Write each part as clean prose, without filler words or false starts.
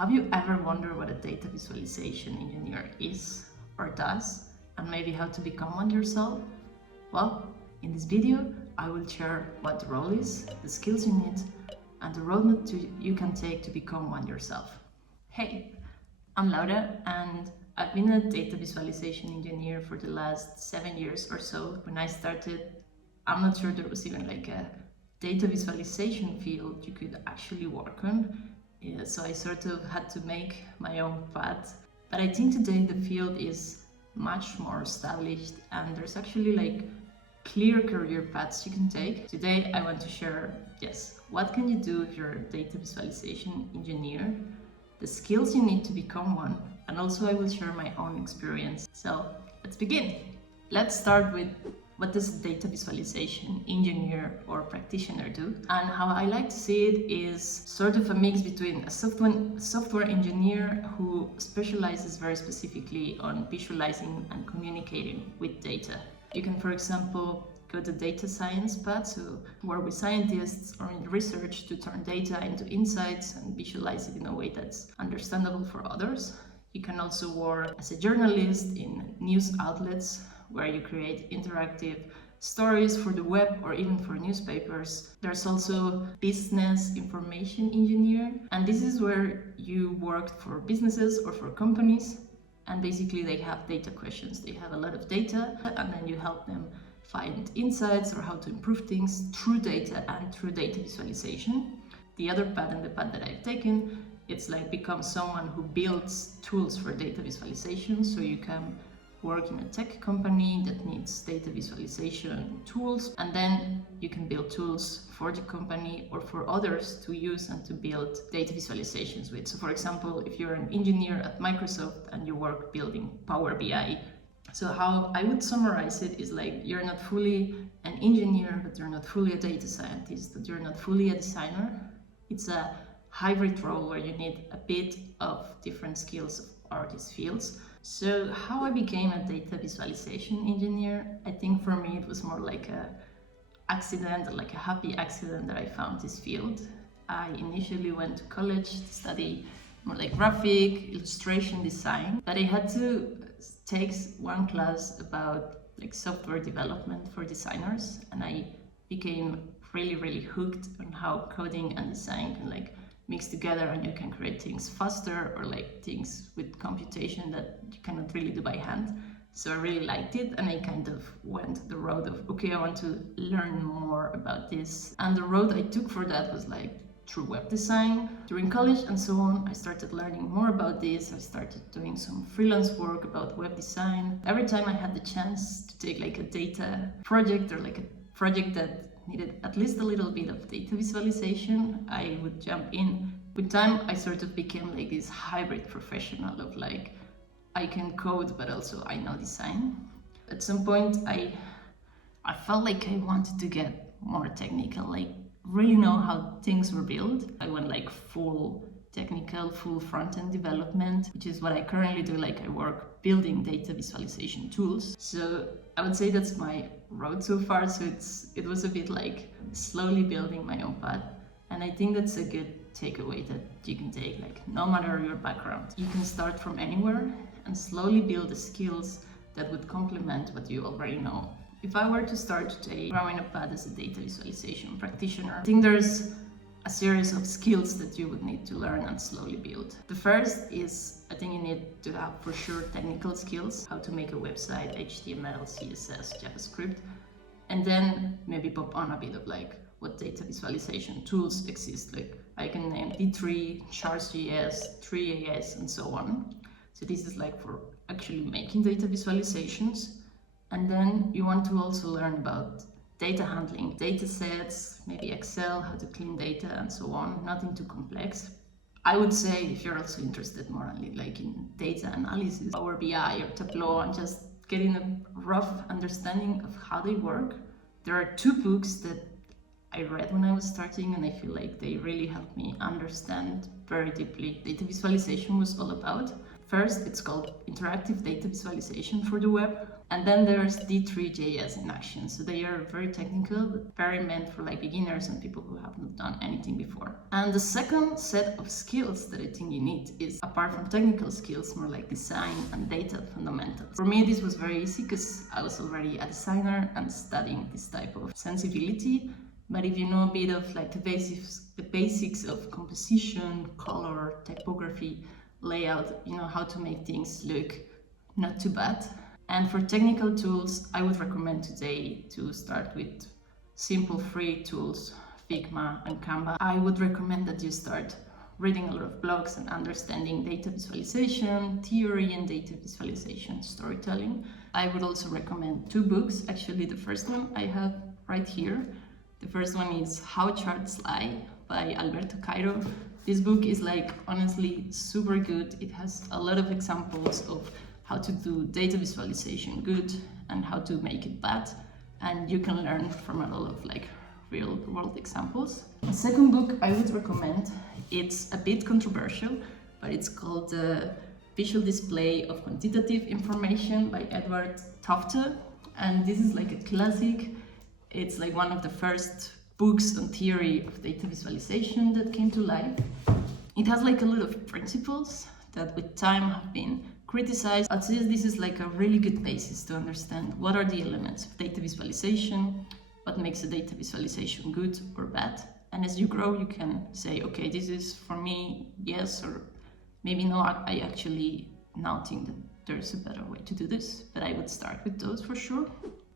Have you ever wondered what a data visualization engineer is or does, and maybe how to become one yourself? Well, in this video, I will share what the role is, the skills you need, and the roadmap you can take to become one yourself. Hey, I'm Laura, and I've been a data visualization engineer for the last 7 years or so. When I started, I'm not sure there was even like a data visualization field you could actually work on. Yeah, so I sort of had to make my own path. But I think today the field is much more established and there's actually like clear career paths you can take. Today I want to share, what can you do if you're a data visualization engineer, the skills you need to become one, and also I will share my own experience. So let's begin. Let's start with what does a data visualization engineer or practitioner do? And how I like to see it is sort of a mix between a software engineer who specializes very specifically on visualizing and communicating with data. You can, for example, go the data science path, so work with scientists or in research to turn data into insights and visualize it in a way that's understandable for others. You can also work as a journalist in news outlets where you create interactive stories for the web or even for newspapers. There's also business information engineer, and this is where you work for businesses or for companies, and basically they have data questions. They have a lot of data, and then you help them find insights or how to improve things through data and through data visualization. The other path, and the path that I've taken, it's like become someone who builds tools for data visualization. So you can work in a tech company that needs data visualization tools, and then you can build tools for the company or for others to use and to build data visualizations with. So for example, if you're an engineer at Microsoft and you work building Power BI, so how I would summarize it is like you're not fully an engineer, but you're not fully a data scientist, but you're not fully a designer. It's a hybrid role where you need a bit of different skills or these fields. So how I became a data visualization engineer, I think for me it was more like a accident, like a happy accident that I found this field. I initially went to college to study more like graphic, illustration design, but I had to take one class about like software development for designers, and I became really hooked on how coding and design can like mix together and you can create things faster or like things with computation that you cannot really do by hand. So I really liked it, and I kind of went the road of, okay, I want to learn more about this. And the road I took for that was like through web design. During college and so on, I started learning more about this. I started doing some freelance work about web design. Every time I had the chance to take like a data project or like a project that needed at least a little bit of data visualization, I would jump in. With time, I sort of became like this hybrid professional of like, I can code, but also I know design. At some point, I felt like I wanted to get more technical, like really know how things were built. I went like full technical, full front-end development, which is what I currently do. Like I work building data visualization tools. So I would say that's my road so far. So it was a bit like slowly building my own path. And I think that's a good takeaway that you can take, like no matter your background, you can start from anywhere and slowly build the skills that would complement what you already know. If I were to start today growing a path as a data visualization practitioner, I think there's a series of skills that you would need to learn and slowly build. The first is, I think you need to have for sure technical skills, how to make a website, HTML, CSS, JavaScript, and then maybe pop on a bit of like what data visualization tools exist. Like I can name D3, Charts.js, 3AS, and so on. So this is like for actually making data visualizations. And then you want to also learn about data handling, data sets, maybe Excel, how to clean data and so on, nothing too complex. I would say if you're also interested more like in data analysis, Power BI or Tableau, and just getting a rough understanding of how they work, there are 2 books that I read when I was starting, and I feel like they really helped me understand very deeply data visualization was all about. First, it's called Interactive Data Visualization for the Web. And then there's D3.js in action. So they are very technical, but very meant for like beginners and people who have not done anything before. And the second set of skills that I think you need is, apart from technical skills, more like design and data fundamentals. For me, this was very easy because I was already a designer and studying this type of sensibility. But if you know a bit of like the basics of composition, color, typography, layout, you know how to make things look not too bad. And for technical tools, I would recommend today to start with simple free tools, Figma and Canva. I would recommend that you start reading a lot of blogs and understanding data visualization, theory and data visualization, storytelling. I would also recommend 2 books. Actually, the first one I have right here. The first one is How Charts Lie by Alberto Cairo. This book is like honestly super good. It has a lot of examples of how to do data visualization good and how to make it bad, and you can learn from a lot of like real world examples. The second book I would recommend, it's a bit controversial, but it's called The Visual Display of Quantitative Information by Edward Tufte, and this is like a classic. It's like one of the first books on theory of data visualization that came to life. It has like a lot of principles that with time have been criticized. I'd say this is like a really good basis to understand what are the elements of data visualization, what makes a data visualization good or bad. And as you grow, you can say, okay, this is for me, yes, or maybe no, I actually now think that there's a better way to do this, but I would start with those for sure.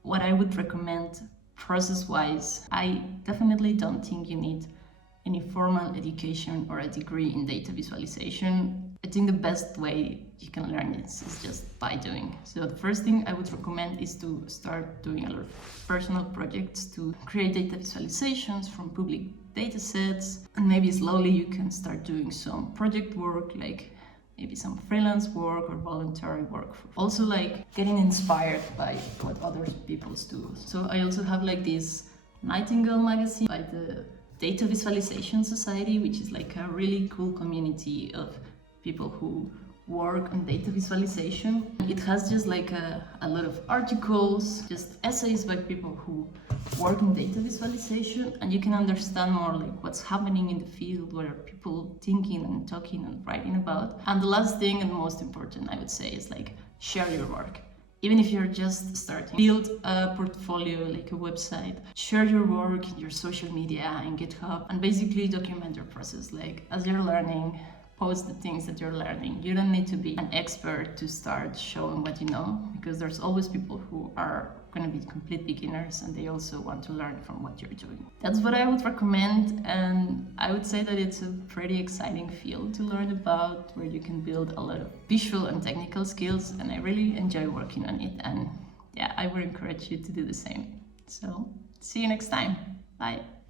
What I would recommend process-wise, I definitely don't think you need any formal education or a degree in data visualization. I think the best way you can learn this is just by doing. So the first thing I would recommend is to start doing a lot of personal projects to create data visualizations from public data sets, and maybe slowly you can start doing some project work, like maybe some freelance work or voluntary work. Also like getting inspired by what other people do. So I also have like this Nightingale magazine by the Data Visualization Society, which is like a really cool community of people who work on data visualization. It has just like a lot of articles, just essays by people who work in data visualization, and you can understand more like what's happening in the field, what are people thinking and talking and writing about. And the last thing and most important, I would say, is like share your work. Even if you're just starting, build a portfolio, like a website, share your work in your social media and GitHub, and basically document your process. Like as you're learning, post the things that you're learning. You don't need to be an expert to start showing what you know, because there's always people who are going to be complete beginners and they also want to learn from what you're doing. That's what I would recommend, and I would say that it's a pretty exciting field to learn about, where you can build a lot of visual and technical skills, and I really enjoy working on it, and yeah, I would encourage you to do the same. So see you next time. Bye.